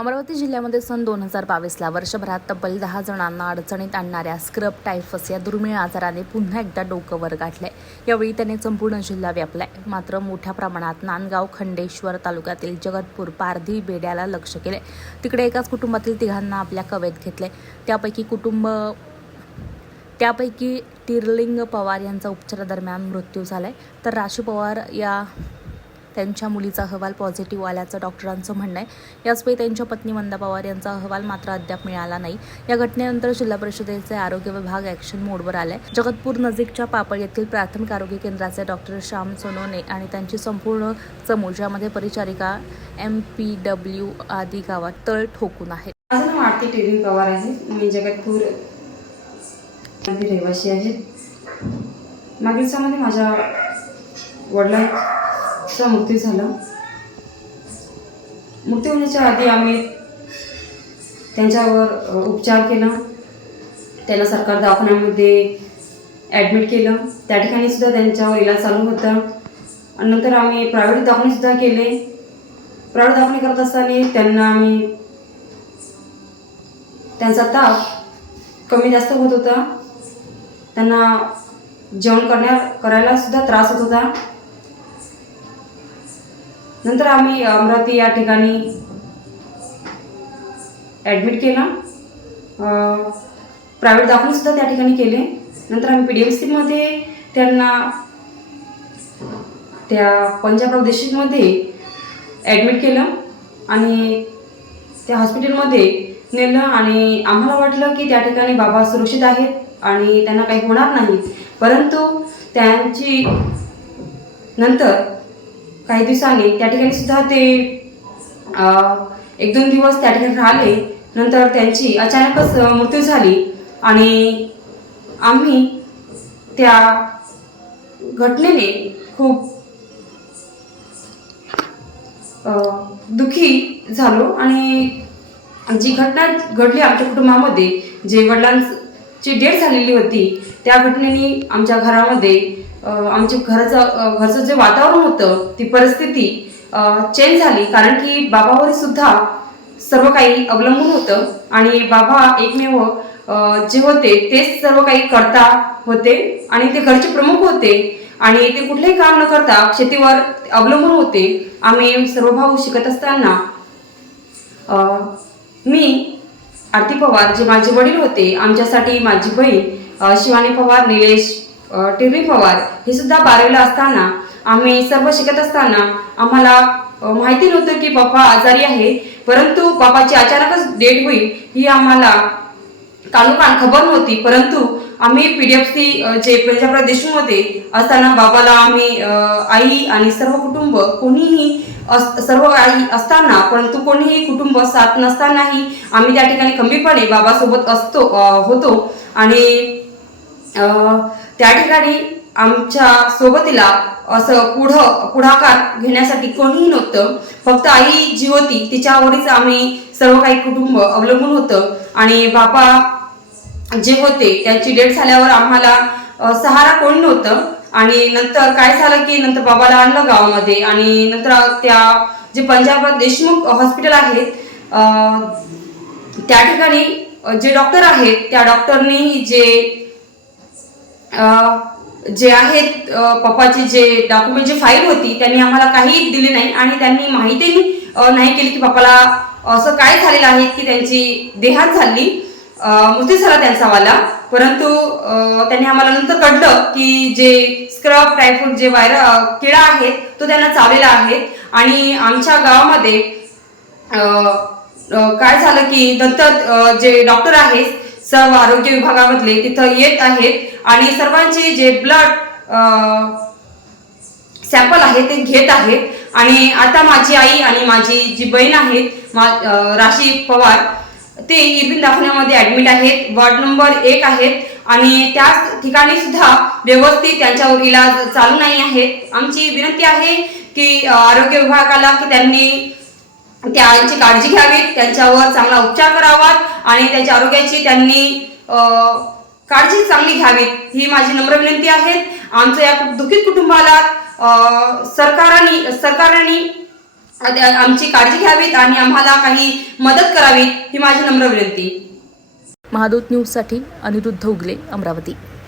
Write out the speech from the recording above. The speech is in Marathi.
अमरावती जिल्ह्यामध्ये सन दोन हजार बावीसला वर्षभरात तब्बल दहा जणांना अडचणीत आणणाऱ्या स्क्रब टायफस या दुर्मिळ आजाराने पुन्हा एकदा डोकं वर गाठलंय. यावेळी त्याने संपूर्ण जिल्हा व्यापलाय. मात्र मोठ्या प्रमाणात नांदगाव खंडेश्वर तालुक्यातील जगतपूर पारधी बेड्याला लक्ष केले तिकडे एकाच कुटुंबातील तिघांना आपल्या कवेत घेतले त्यापैकी कुटुंब त्यापैकी तिरलिंग पवार यांचा उपचारादरम्यान मृत्यू झालाय. तर राशी पवार या त्यांच्या मुलीचा अहवाल पॉझिटिव्ह आल्याचं डॉक्टरांचं म्हणणं आहे. याचवेळी त्यांच्या पत्नी मंदा पवार यांचा अहवाल मात्र अद्याप मिळाला नाही. या घटनेनंतर जिल्हा परिषदेचे आरोग्य विभाग ॲक्शन मोडवर आलाय. जगतपूर नजीकच्या पापड येथील प्राथमिक आरोग्य केंद्राचे डॉक्टर श्याम सोनोने आणि त्यांची संपूर्ण चमू ज्यामध्ये परिचारिका एम पी डब्ल्यू आदी गावात तळ ठोकून आहेत. माझं नाव आरती टेरी पवार आहे. मी जगतपूर रहिवासी आहे. मागील दिवसामध्ये माझ्या चा मृत्यू झाला. मुक्ती होण्याच्या आधी आम्ही त्यांच्यावर उपचार केला. त्यांना सरकार दवाखान्यामध्ये ॲडमिट केलं. त्या ठिकाणी सुद्धा त्यांच्यावर इलाज चालू होता. आणि नंतर आम्ही प्रायव्हेट दवाखानेसुद्धा केले. प्रायव्हेट दवाखाने करत असताना त्यांना आम्ही त्यांचा ताप कमी जास्त होत होता. त्यांना जेवण करण्या करायला सुद्धा त्रास होत होता. नंतर आम्ही अमरावती या ठिकाणी ॲडमिट केलं. प्रायव्हेट दाखवूनसुद्धा त्या ठिकाणी केले. नंतर आम्ही पी डी एम सीमध्ये त्यांना त्या पंजाब प्रदेशमध्ये ॲडमिट केलं. आणि त्या हॉस्पिटलमध्ये नेलं आणि आम्हाला वाटलं की त्या ठिकाणी बाबा सुरक्षित आहेत आणि त्यांना काही होणार नाही. परंतु त्यांची नंतर काही दिवसांनी त्या ठिकाणी सुद्धा ते एक दोन दिवस त्या ठिकाणी राहिले. नंतर त्यांची अचानकच मृत्यू झाली आणि आम्ही त्या घटनेने खूप दुःखी दुखी झालो. आणि जी घटना घडली आमच्या कुटुंबामध्ये जे जी डेट झालेली होती त्या घटनेने आमच्या घरामध्ये आमच्या घराचं घरचं जे वातावरण होतं ती परिस्थिती चेंज झाली. कारण की बाबावर सुद्धा सर्व काही अवलंबून होतं आणि बाबा एकमेव जे होते तेच सर्व काही करता होते आणि ते घरचे प्रमुख होते. आणि ते कुठलेही काम न करता शेतीवर अवलंबून होते. आम्ही सर्व भाऊ शिकत असताना मी आरती पवार जे माझे वडील होते आमच्यासाठी माझी बहीण शिवानी पवार निलेश टिरवी पवार हे सुद्धा बारावीला असताना आम्ही सर्व शिकत असताना आम्हाला माहिती नव्हतं की पप्पा आजारी आहे परंतु पप्पाची अचानकच डेट होईल ही आम्हाला कानोकान खबर नव्हती परंतु आम्ही पी डी एफ सी जे पंजाबराव देशमुखमध्ये असताना बाबाला आम्ही आई आणि सर्व कुटुंब कोणीही अस- सर्व आई असताना परंतु कोणीही कुटुंब साथ नसतानाही आम्ही त्या ठिकाणी कमीपणे बाबासोबत असतो होतो. आणि त्या ठिकाणी आमच्या सोबतीला असं पुढं पुढाकार घेण्यासाठी कोणीही नव्हतं. फक्त आई जी होती तिच्यावरच आम्ही सर्व काही कुटुंब अवलंबून होतं. आणि बाबा जे होते त्यांची डेट झाल्यावर आम्हाला सहारा कोणी नव्हतं. आणि नंतर काय झालं की नंतर बाबाला आणलं गावामध्ये. आणि नंतर त्या जे पंजाब देशमुख हॉस्पिटल आहे त्या ठिकाणी जे डॉक्टर आहेत त्या डॉक्टरनी जे जे आहेत पप्पाची जे डॉक्युमेंट जी फाईल होती त्यांनी आम्हाला काही दिली नाही. आणि त्यांनी माहिती नाही केली की पप्पाला असं काय झालेलं आहे की त्यांची देहात झाली. अ, मृत्यू झाला त्यांचा वाला परंतु त्यांनी आम्हाला नंतर कळलं की जे स्क्रब टायफॉइड जे वायर किडा आहे तो त्यांना चावलेला आहे. आणि आमच्या गावामध्ये काय झालं की नंतर जे डॉक्टर आहेत सर्व आरोग्य विभागामधले तिथं येत आहेत. आणि सर्वांचे जे ब्लड सॅम्पल आहे ते घेत आहेत. आणि आता माझी आई आणि माझी जी बहीण आहे मा राशी पवार ते इरविन दवाखान्यामध्ये ऍडमिट आहेत. वॉर्ड नंबर एक आहेत. आणि त्याच ठिकाणी सुद्धा व्यवस्थित त्यांच्यावर इलाज चालू नाही आहेत आमची विनंती आहे की आरोग्य विभागाला की त्यांनी त्यांची काळजी घ्यावी. त्यांच्यावर चांगला उपचार करावा आणि त्यांच्या आरोग्याची त्यांनी काळजी चांगली घ्यावी. ही माझी नम्र विनंती आहे. आमच्या या दुखित कुटुंबाला अ, सरकारने सरकारने आमची काळजी घ्यावीत आणि आम्हाला काही मदत करावीत ही माझी नम्र विनंती. महादूत न्यूजसाठी अनिरुद्ध उगले अमरावती.